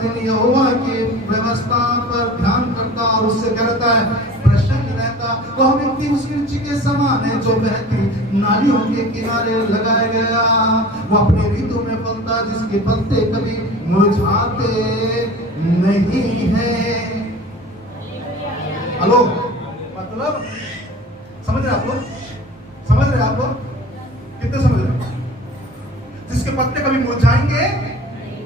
दिन यहोवा की व्यवस्था पर ध्यान करता और उससे क्या रहता है, प्रसन्न रहता, वह व्यक्ति उस वृक्ष के समान है जो बहती नालियों के किनारे लगाया गया, वो अपने ऋतु में फलता, जिसके पत्ते कभी मुरझाते नहीं है। हेलो, मतलब समझ रहे आप लोग? समझ रहे आप लोग? कितने समझ रहे? जिसके पत्ते कभी मुरझाएंगे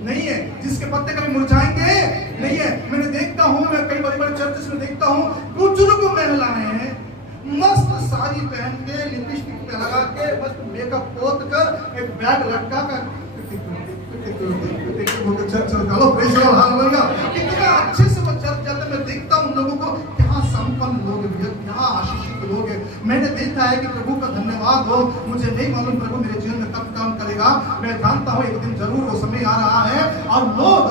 नहीं है, जिसके पत्ते कभी मुरझाएंगे नहीं है। मैंने देखता हूं, मैं कई बड़े-बड़े चर्चेस में देखता हूं, बुजुर्ग महिलाएं मस्त साड़ी पहन के, लिपस्टिक लगा के, बस मेकअप पोत कर, एक बैग लटका कर चर्च चलो, प्रेज़ द लॉर्ड, कितना अच्छे से वो चर्च जाते। मैं देखता हूं उन लोगों को, क्या संपन्न लोग हैं, क्या आशीषित लोग हैं। मैंने देखा है कि प्रभु का धन्यवाद हो, मुझे नहीं मालूम प्रभु मेरे जीवन में कब काम करेगा, मैं जानता हूं एक दिन जरूर वो समय आ रहा है और लोग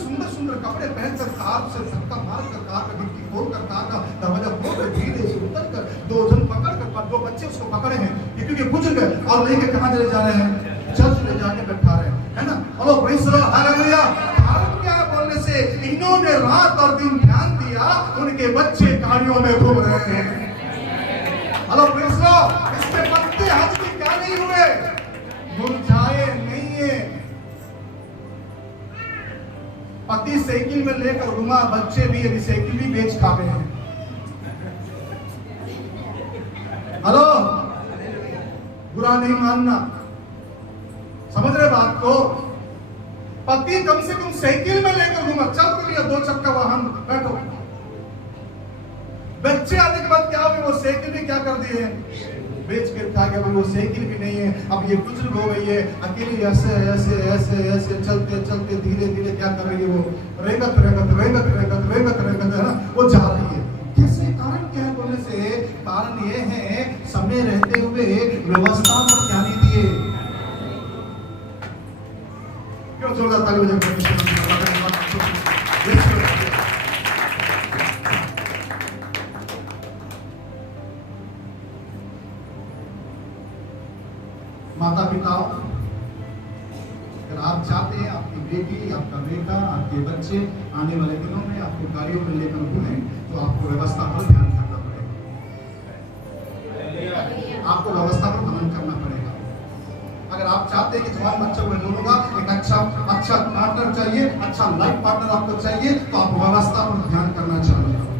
सुंदर सुंदर कपड़े पहनकर कार से धक्का मार कर, कार का डिक्की खोल कर, कार का दरवाजा खोल कर, धीरे से उतर कर, दो जन पकड़ कर, दो बच्चे उसको पकड़े हैं क्योंकि बुजुर्ग और लेके कहां चले जा रहे हैं, चर्च में जाके बैठा रहे हैं, है ना। Hello, praise the Lord, hallelujah. कारण क्या बोलने से, इन्होंने रात और दिन ध्यान दिया, उनके बच्चे गाड़ियों में घूम रहे हैं। हेलो, प्रेज़ द लॉर्ड, इसके पत्ते आज भी क्या नहीं हुए, मुरझाए नहीं है। पति साइकिल में लेकर घुमा, बच्चे भी अभी साइकिल भी बेच खा रहे हैं। हेलो, बुरा नहीं मानना, समझ रहे बात को? पति कम से कम साइकिल में लेकर घूमा, चल तो लिया, 2 चक्का वाहन, बैठो। बच्चे आने के बाद क्या हुए, वो साइकिल भी क्या कर दिए, बेच के खा गया, वो साइकिल भी नहीं है। अब ये बुजुर्ग हो गई है, अकेली ऐसे ऐसे ऐसे ऐसे चलते चलते धीरे धीरे क्या कर रही है, वो रेंगत रेंगत रेंगत रेंगत रेंगत रेंगत है ना, वो जा रही है। कैसे? कारण क्या है बोलने से, कारण ये है समय रहते हुए व्यवस्था पर ध्यान नहीं दिए। क्यों जोरदार ताली बजाते? माता पिता, अगर आप चाहते हैं आपकी बेटी, आपका बेटा, आपके बच्चे आने वाले दिनों में आपको गाड़ियों में लेकर घूमे, तो आपको व्यवस्था पर ध्यान करना पड़ेगा, आपको व्यवस्था पर ध्यान करना पड़ेगा। अगर आप चाहते हैं कि जवान बच्चों में बोलूंगा, एक अच्छा पार्टनर चाहिए, अच्छा लाइफ पार्टनर आपको चाहिए, तो आप व्यवस्था पर ध्यान करना चालू करो,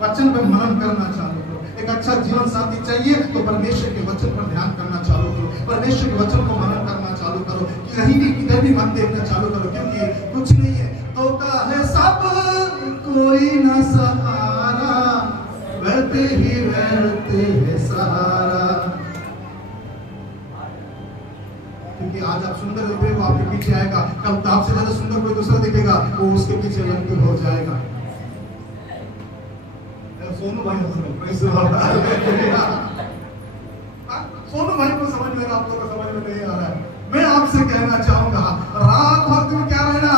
वचन पर मनन करना चालू करो। एक अच्छा जीवन साथी चाहिए तो परमेश्वर के वचन पर ध्यान करना चालू करो, परमेश्वर के वचन को मनन करना चालू करो, कहीं भी किधर भी मन देखना चालू करो, क्योंकि कुछ नहीं है तो का है सब कोई न सहारा, व्यर्थ ही व्यर्थ है सहारा। क्योंकि आज आप सुंदर दिख रहे हो, आपके पीछे आएगा, कल तो आपसे ज्यादा सुंदर कोई दूसरा दिखेगा, वो उसके पीछे लंघित हो जाएगा। सोनू भाई, सोनू भाई को समझ में, आप लोगों को समझ में नहीं आ रहा है। मैं आपसे कहना चाहूंगा, रात भर दिन क्या रहना।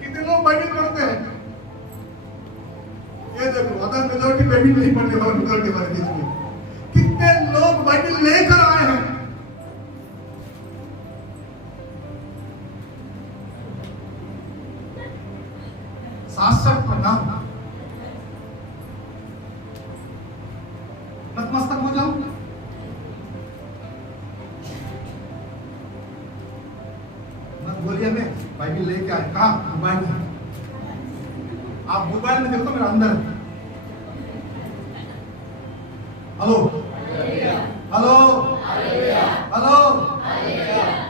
कितने लोग बाइबल पढ़ते हैं, ये देखो, अदर मेजॉरिटी बाइबल नहीं पढ़ने वाले मेजॉरिटी हमारे बीच में। कितने लोग बाइबल लेकर आए हैं, शासक प्रणाम, नतमस्तक हो जाओ। मत बोलिए मैं बाइबल लेके आए, कहा मोबाइल में, आप मोबाइल में देखो मेरा अंदर। हेलो हेलो हेलो,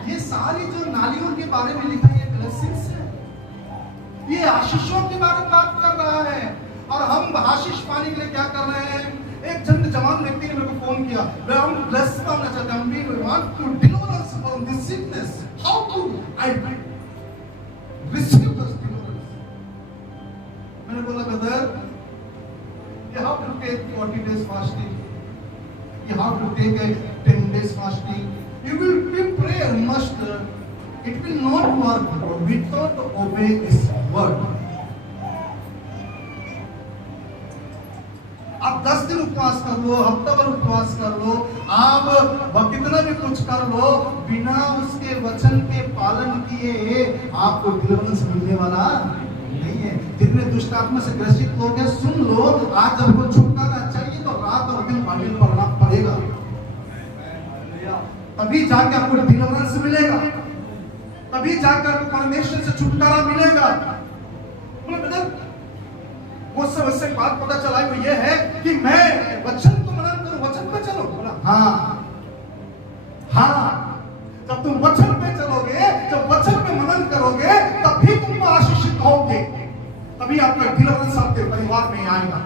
ये सारी जो नालियों के बारे में लिखा है, ब्लेसिंग्स है, ये आशीषों के बारे में बात कर रहा है। और हम आशीष पाने के लिए क्या कर रहे हैं? एक जवान व्यक्ति ने मेरे को फोन किया, हम ब्लेस होना चाहते हैं, we want to deliver us from this sickness, how to I receive this deliverance? मैंने बोला, brother, you have to take 40 days fasting, you have to take a 10 days fasting, you will be prayer must, it will not work without obey this word. आप 10 दिन उपवास कर लो, हफ्ता भर उपवास कर लो, आप कितना भी कुछ कर लो, बिना उसके वचन के पालन किए आपको डिलीवरेंस मिलने वाला नहीं है। जितने दुष्ट आत्मा से ग्रसित लोग हैं, सुन लो, आज आपको छुटकारा चाहिए तो रात और दिन बाइबल पढ़ना पड़ेगा, तभी जाके आपको डिलीवरेंस मिलेगा, तभी जाकर आपको परमेश्वर से छुटकारा मिलेगा। मुझसे वैसे बात पता चला वो ये है कि मैं वचन को मनन करूं, वचन पे चलो। बोला हाँ, जब तुम वचन पे चलोगे, जब वचन पे मनन करोगे, तभी तुम आशीषित होगे, तभी आपका डिलीवरेंस आपके परिवार में आएगा।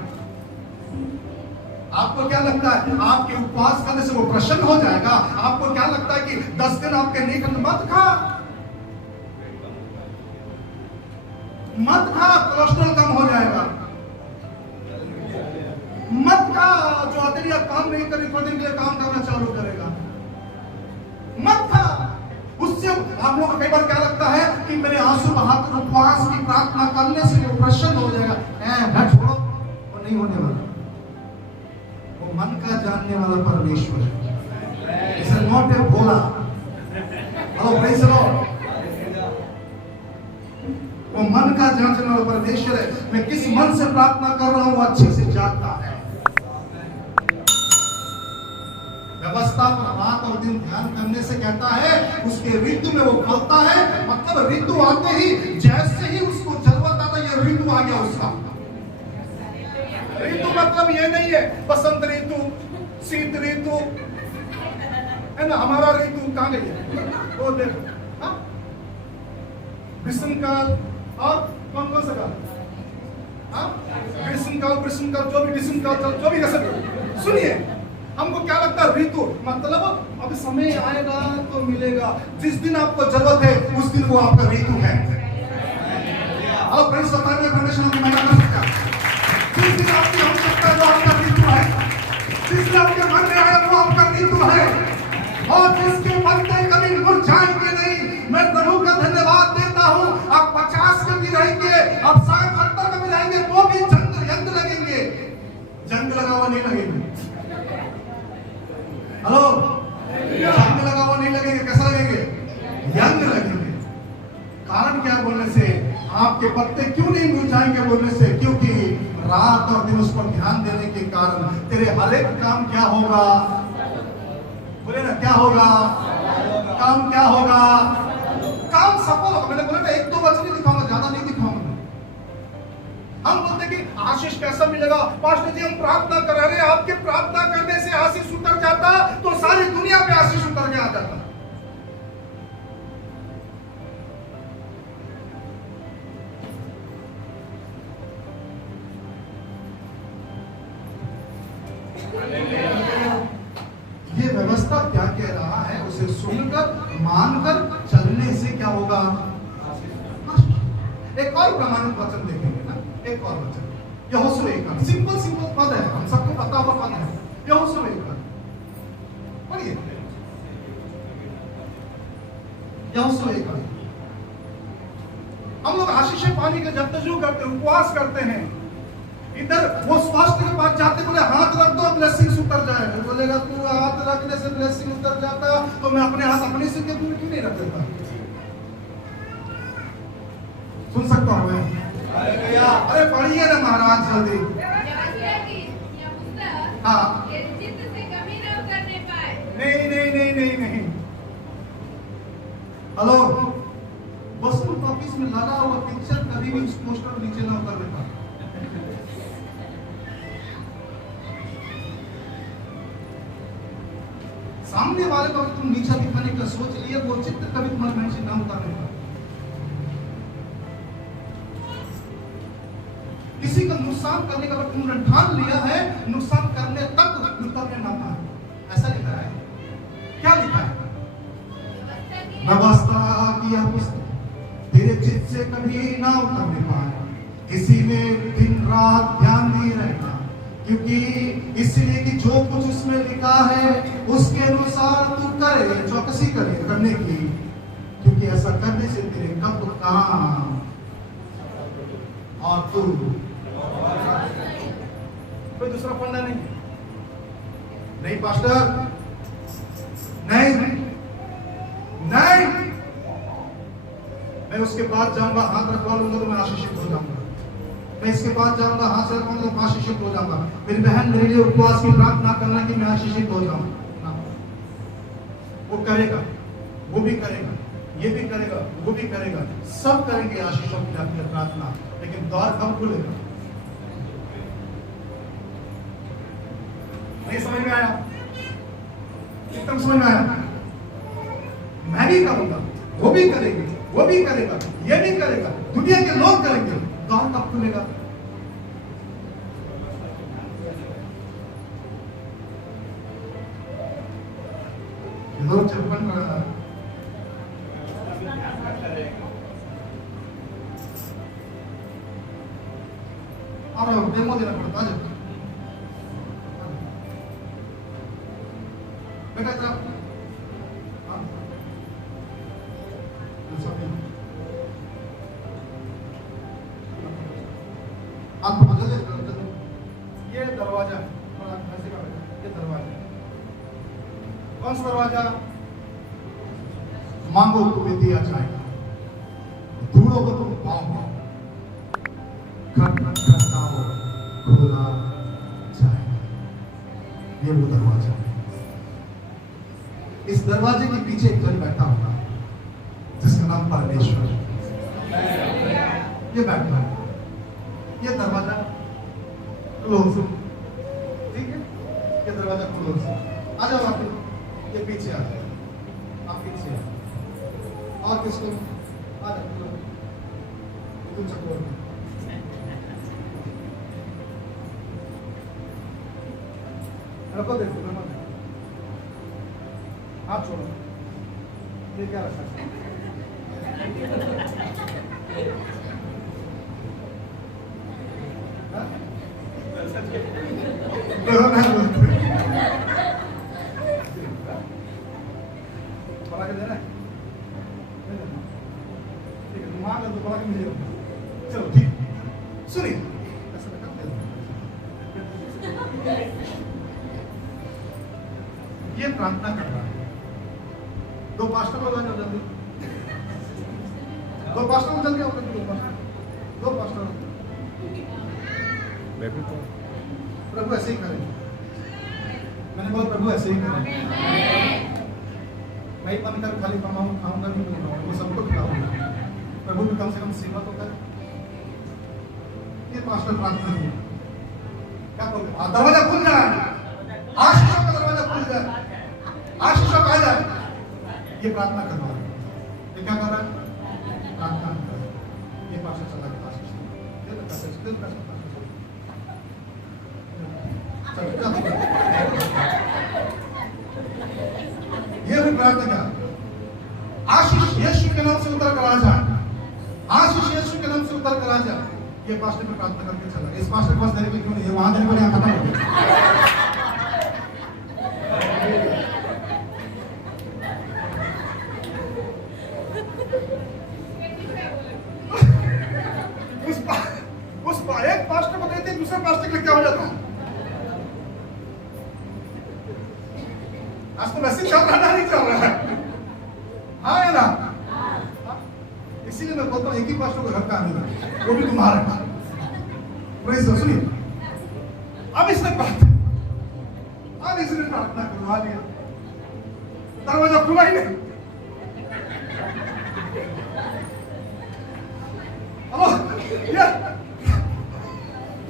आपको क्या लगता है आपके उपवास करने से वो प्रसन्न हो जाएगा? आपको क्या लगता है कि 10 दिन आपके नहीं करने? मत खा, कोलेस्ट्रॉल कम हो जाएगा। मत खा, जो अतरिया काम नहीं करी थोड़े दिन के लिए काम करना चालू करेगा। मत खा, उससे आप लोगों को कई बार क्या लगता है कि मेरे आंसू बहाकर उपवास की प्रार्थना करने से वो प्रसन्न हो जाएगा। छोड़ो, वो नहीं होने वाला। वो मन का जानने वाला परमेश्वर है। इसे not a Bhola. Hello praise the Lord. वो मन का जांचने वाला परमेश्वर है। मैं किस मन से प्रार्थना कर रहा हूं अच्छे से जानता है। व्यवस्था पर रात और दिन ध्यान करने से कहता है उसके ऋतु में वो फलता है। मतलब ऋतु आते ही, जैसे ही उसको जरूरत आता है, ये ऋतु आ गया उसका। ऋतु मतलब ये नहीं है बसंत ऋतु, शीत ऋतु है ना। हमारा ऋतु कहां गई? वो देखो, ग्रीष्म काल और कौन सा काल? ग्रीष्म काल, जो भी ग्रीष्म काल, जो भी कैसे। सुनिए, हमको क्या लगता है ऋतु मतलब अब समय आएगा तो मिलेगा। जिस दिन आपको जरूरत है उस दिन वो आपका ऋतु है। और परमेश्वर ने परमेश्वर को मना कर सकता। जिस दिन आपकी आवश्यकता है वो आपका ऋतु है। जिस दिन आपके मन में आया वो आपका ऋतु है। और जिसके पत्ते कभी मुरझाएंगे नहीं। मैं प्रभु का धन्यवाद देता हूँ। आप 50 में भी रहेंगे, आप 70 में भी रहेंगे, तो भी जंग लगेंगे। जंग लगा हुआ नहीं लगेंगे। हेलो, जंग लगा हुआ नहीं लगेंगे। कैसा लगेंगे? यंग लगेंगे। कारण क्या बोलने से? आपके पत्ते क्यों नहीं मुरझाएंगे बोलने से? क्योंकि रात और दिन उस पर ध्यान देने के कारण तेरे हर एक काम क्या होगा? बोले ना, क्या होगा? काम क्या होगा? काम सफल होगा। मैंने बोला ना, 1-2 वचन ही दिखाऊंगा, ज्यादा नहीं दिखाऊंगा। हम बोलते कि आशीष कैसा मिलेगा? पास्टर जी हम प्रार्थना कर रहे हैं, आपके प्रार्थना करने से आशीष उतर जाता तो सारी दुनिया पे आशीष उतर के आ जाता। ये व्यवस्था क्या कह रहा है उसे सुनकर मानकर चलने से क्या होगा? एक और प्रमाणित वचन देखेंगे ना, एक और वचन यहोशू 1 सिंपल पद है, हम सबको पता हुआ पद है। यहोशू 1 पढ़िए। यहोशू 1 हम लोग आशीष पाने के जब तक करते उपवास करते हैं, इधर वो स्वास्थ्य के पास जाते बोले हाथ रख दो ब्लेसिंग उतर जाएगा। बोलेगा तू हाथ रखने से ब्लेसिंग उतर जाता तो मैं अपने हाथ अपने सिर के ऊपर क्यों नहीं रख देता? सुन सकता हूं मैं? अरे पढ़िए ना महाराज जल्दी। हाँ, नहीं। हेलो, वस्तु ऑफिस में लगा हुआ पिक्चर कभी भी उस पोस्टर नीचे ना उतर देता। सामने वाले को तुम नीचा दिखाने का सोच लिए, वो चित्र कभी तुम्हारे मन से ना उतारने का। किसी का नुकसान करने का तुमने ठान लिया है, नुकसान करने तक उतरने ना पाए। ऐसा लिखा है। क्या लिखा है? व्यवस्था किया तेरे चित्त से कभी ना उतरने पाए, इसीलिए दिन रात ध्यान नहीं रहता। क्योंकि इसलिए कि जो कुछ उसमें लिखा है उसके अनुसार तू करे, चौकसी करे करने की, क्योंकि ऐसा करने से तेरे कब काम और तू कोई दूसरा पढ़ना नहीं। नहीं पास्टर, नहीं नहीं, मैं उसके पास जाऊंगा, हाथ रखवा लूंगा तो मैं आशीषित हो जाऊंगा। मैं इसके पास जाऊंगा, हाथ से रखवाऊंगा तो आशीषित हो जाऊंगा। मेरी बहन मेरे लिए उपवास की प्रार्थना करना कि मैं आशीषित हो जाऊंगा। वो करेगा, वो भी करेगा, ये भी करेगा, वो भी करेगा, सब करेंगे आशीषों की अपनी प्रार्थना। लेकिन द्वार कब खुलेगा? नहीं समझ में आया? एकदम समझ में आया? मैं भी करूंगा, वो भी करेंगे, वो भी करेगा, ये भी करेगा, दुनिया के लोग करेंगे, द्वार कब खुलेगा? लोग चप्पल पड़ा और डेमो देना पड़ता है। बेटा इतना आप बदल दे। ये दरवाजा, ये दरवाजा कौन सा दरवाजा? मांगो तुम्हें दिया जाएगा, ढूंढो तो तुम पाओगे, खटखटाओ खोला जाएगा। ये वो दरवाजा है। इस दरवाजे के पीछे एक जन बैठा होगा जिसका नाम परमेश्वर। ये बैठा है, ये दरवाजा क्लोज, ठीक है? ये दरवाजा क्लोज। आ जाओ आप, ये पीछे आ जाओ, आप पीछे आ, और किसको आ जाओ, तुम सबको रखो, देखो आप छोड़ो, ये क्या रखा है? बड़ा के देना है, ठीक है, मांग लो तो बड़ा के मिल जाएगा। चलो ठीक, सुनिए, ये प्रार्थना कर रहा है। दो पास्टर लोग आ जाओ जल्दी, दो पास्टर लोग जल्दी आओ, दो पास्टर। प्रभु ऐसे ही करें, मैंने बोला प्रभु ऐसे ही करें। मैं मन कर खाली खाऊंगा नहीं बोलूंगा, वो सबको खिलाऊंगा। प्रभु भी कम से कम सेवा तो करे। ये पास्टर प्रार्थना किया, क्या बोलते? दरवाजा खुल जाए, आशीषों का दरवाजा खुल जाए, आशीषों का आ जाए। ये प्रार्थना कर रहा है, ये क्या कर रहा है? प्रार्थना कर रहा है। ये पास्टर चला के आशीष ये तो कैसे दिल का सकता ये भी प्रार्थना कर, आशीष यीशु के नाम से उतर कर आ जाए, आशीष यीशु के नाम से उतर कर आ जाए। ये पास्टर पे प्रार्थना करके चला। इस पास्टर के पास देने को क्यों नहीं है? वहां देने को नहीं, खत्म हो गया। एक पास्टर को देते दूसरे पास्टर के लिए क्या हो जाता है? आज तो वैसे चल रहा नहीं चल रहा है, हाँ है ना? इसीलिए मैं बोलता हूँ एक ही पास्टर को घर का आने दो, वो भी तुम्हारा। सुनिए, अब इसने प्रार्थना करवा लिया, दरवाजा खुला ही नहीं।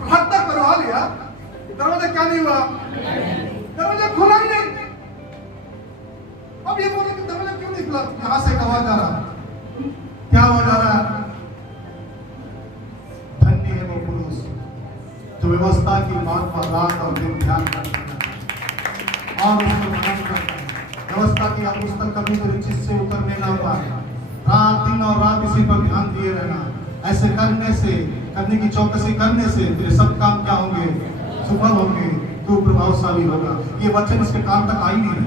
प्रार्थना करवा लिया, दरवाजा क्या नहीं हुआ? दरवाजा खुला ही नहीं। अब ये बोले कि दरवाजा क्यों नहीं खुला? यहां से आवाज आ रहा, क्या आवाज आ रहा है? धन्य है वो पुरुष जो व्यवस्था की बात पर रात और दिन ध्यान करता है और उसको मनन करता है। व्यवस्था की आप पुस्तक कभी मेरे चित्त से उतरने ना पाए। रात दिन और रात इसी पर ध्यान दिए रहना। ऐसे करने से, करने की चौकसी करने से तेरे सब काम क्या होंगे? सफल होंगे, तू प्रभावशाली होगा। ये वचन इसके कान तक आ ही नहीं रहे।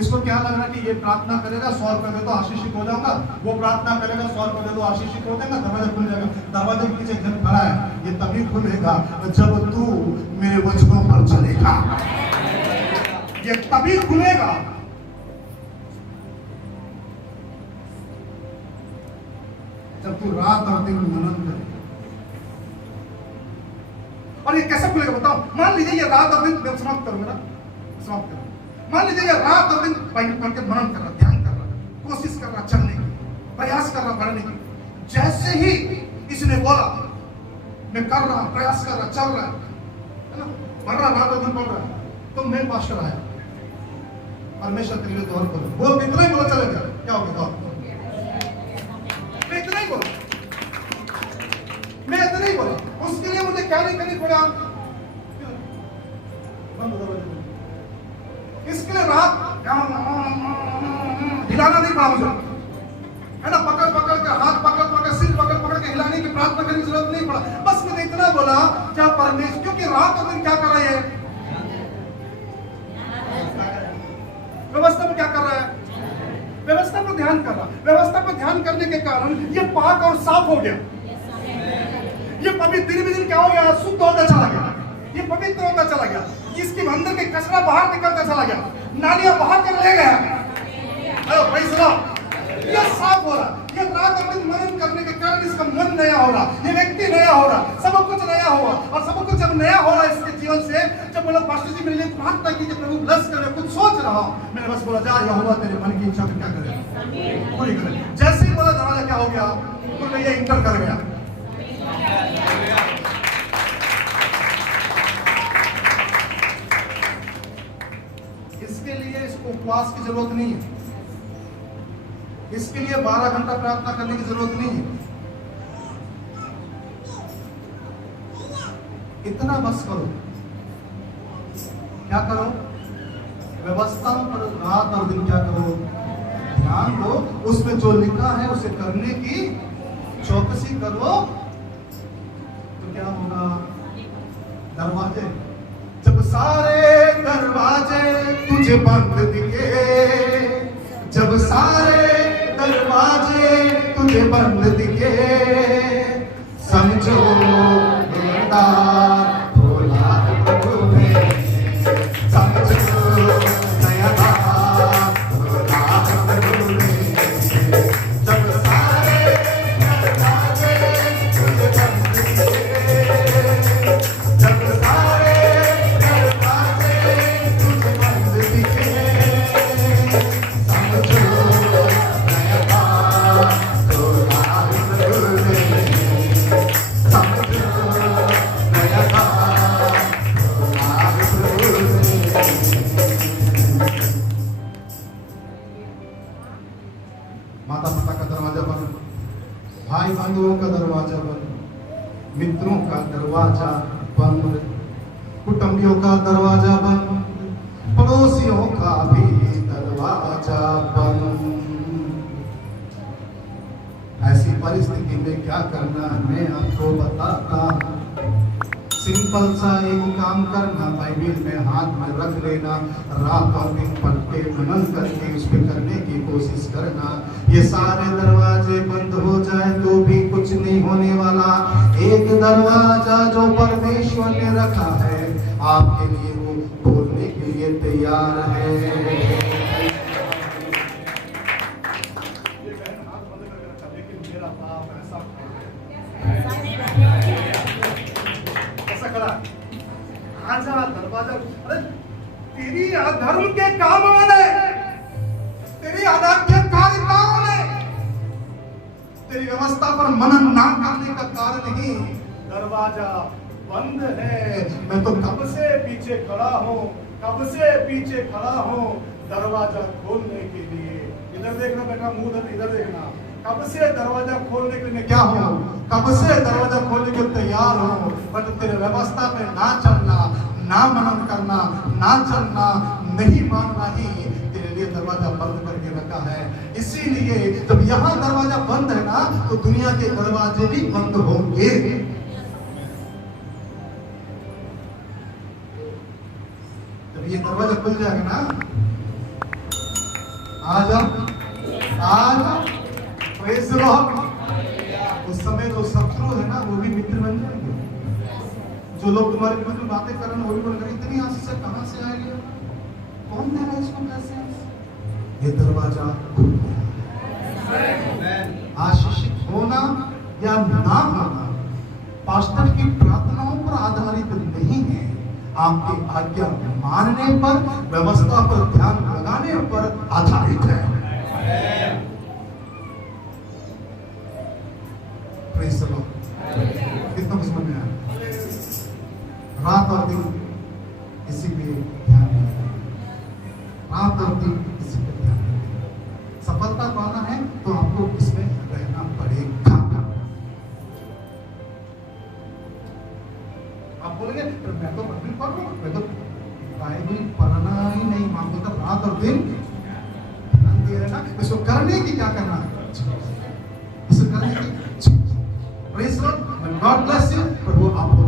इसको क्या लग रहा है कि ये प्रार्थना करेगा 100 रुपए दे दो आशीषित हो जाऊंगा, वो प्रार्थना करेगा 100 रुपए दे दो आशीषित हो जाएगा, दरवाजा खुल जाएगा। दरवाजे के पीछे जन खड़ा है, ये तभी खुलेगा जब तू मेरे वचनों पर चलेगा। उठा। ये तभी खुलेगा जब तू रात और दिन मनन करे। और ये कैसे खुलेगा बताओ? मान लीजिए ये रात और दिन, मैं समाप्त करूं मेरा, समाप्त करूं। मान लीजिए ये रात और दिन बाइबल पढ़ के मनन कर रहा, ध्यान कर रहा, कोशिश कर रहा चलने की, प्रयास कर रहा बढ़ने की। जैसे ही इसने बोला मैं कर रहा, प्रयास कर रहा, चल रहा है ना, पढ़ रहा, रात और दिन पढ़ रहा है, तो मैं पास्टर आया, परमेश्वर तेरे लिए द्वार खोले, बोल इतना ही बोला चले गया, क्या हो गया? मैं इतना ही बोला, मैं इतना ही बोला। उसके लिए मुझे क्या नहीं करनी पड़ा, इसके लिए रात हिलाना नहीं पड़ा मुझे, है ना, पकड़ पकड़ के हाथ पकड़ पकड़ सिर पकड़ पकड़ के हिलाने की प्रार्थना करने की जरूरत नहीं पड़ा। बस मैंने इतना बोला क्या परमेश्वर, क्योंकि रात और दिन क्या कर रहा है, व्यवस्था में क्या कर रहा है, व्यवस्था पर ध्यान कर रहा। व्यवस्था पर ध्यान करने के कारण ये पाक और साफ हो गया, ये पवित्र दिन दिन क्या हो गया, शुद्ध होता चला गया, ये पवित्र होता चला गया, इसके अंदर के कचरा बाहर निकलता चला गया, नालियां बाहर कर ले गया, ये साफ हो रहा। ये रात और दिन मनन करने के कारण इसका मन नया हो रहा, ये व्यक्ति नया हो रहा, सब कुछ नया हुआ। और सब कुछ जब नया हो रहा है इसके जीवन से, जब बोला पास्टर जी मेरे लिए प्रार्थना कीजिए, प्रभु ब्लेस करे, कुछ सोच रहा हूं, मैंने बस बोला जा यहोवा तेरे मन की इच्छा क्या करे, पूरी करे। जैसे ही बोला दरवाजा क्या हो गया, तो ये इंटर कर गया। इसके लिए इसको उपवास की जरूरत नहीं है, इसके लिए 12 घंटा प्रार्थना करने की जरूरत नहीं है। इतना बस करो, क्या करो, व्यवस्था पर रात और दिन क्या करो, ध्यान दो, उसमें जो लिखा है उसे करने की चौकसी करो, तो क्या होगा? दरवाजे, जब सारे दरवाजे तुझे बंद दिखे, जब सारे दरवाजे तुझे बंद दिखे, समझो द्वार खोला प्रभु ने, समझो नया द्वार खोला प्रभु ने। जब सारे दरवाजे तुझे बंद दिखे, जब सारे दरवाजे तुझे बंद दिखे, समझो माता पिता का दरवाजा बंद, भाई बंधुओं का दरवाजा बंद, मित्रों का दरवाजा बंद, कुटुंबियों का दरवाजा बंद, पड़ोसियों का भी दरवाजा बंद। ऐसी परिस्थिति में क्या करना मैं आपको बताता। सिंपल सा एक काम करना, बाइबल में हाथ में रख लेना, रात और दिन पढ़ के मनन करके उस पर करने की कोशिश करना। ये सारे दरवाजे बंद हो जाए तो भी कुछ नहीं होने वाला। एक दरवाजा जो परमेश्वर ने रखा है आपके लिए, वो खोलने के लिए तैयार है। आजा दरवाजा, अरे तेरी अधर्म के कामों ने, तेरी अनाज्ञाकारिताओं ने, तेरी व्यवस्था पर मनन ना करने का कारण ही दरवाजा बंद है। मैं तो कब से पीछे खड़ा हूँ, कब से पीछे खड़ा हूँ दरवाजा खोलने के लिए। इधर देखना बेटा, मुंह इधर देखना। कब से दरवाजा खोलने के लिए क्या हो, कब से दरवाजा खोलने के लिए तैयार हो, बट तेरे व्यवस्था पे ना चलना, ना मनन करना, ना चलना, नहीं मानना ही तेरे लिए दरवाजा बंद करके रखा है। इसीलिए जब यहाँ दरवाजा बंद है ना, तो दुनिया के दरवाजे भी बंद होंगे। जब ये दरवाजा खुल जाएगा ना, आ जाओ, आ जाओ, प्रेज़ लॉर्ड। उस समय जो शत्रु है ना, वो भी मित्र बन जाएंगे। जो लोग तुम्हारे विरुद्ध में बातें कर रहे हैं वो भी बोल रहे इतनी आशीष से कहां से आएगी? कौन दे रहा है इसको पैसे? ये दरवाजा खुल गया। आशीषित होना या ना होना पास्टर की प्रार्थनाओं पर आधारित नहीं है, आपकी आज्ञा मानने पर, व्यवस्था पर ध्यान लगाने पर आधारित है। Praise the Lord. कितना समझ में आया? रात और दिन इसी पे ध्यान दें, रात और दिन इसी पे ध्यान दें। सफलता पाना है तो आपको इसमें रहना पड़ेगा। आप बोलेंगे मैं तो बाइबल पढ़ रहा हूं, मैं तो बाइबल पढ़ना ही नहीं मांगता, रात और दिन ध्यान दे रहे ना, इसको करने की क्या करना है, इसको करने की। Praise the Lord, God bless you. प्रभु आपको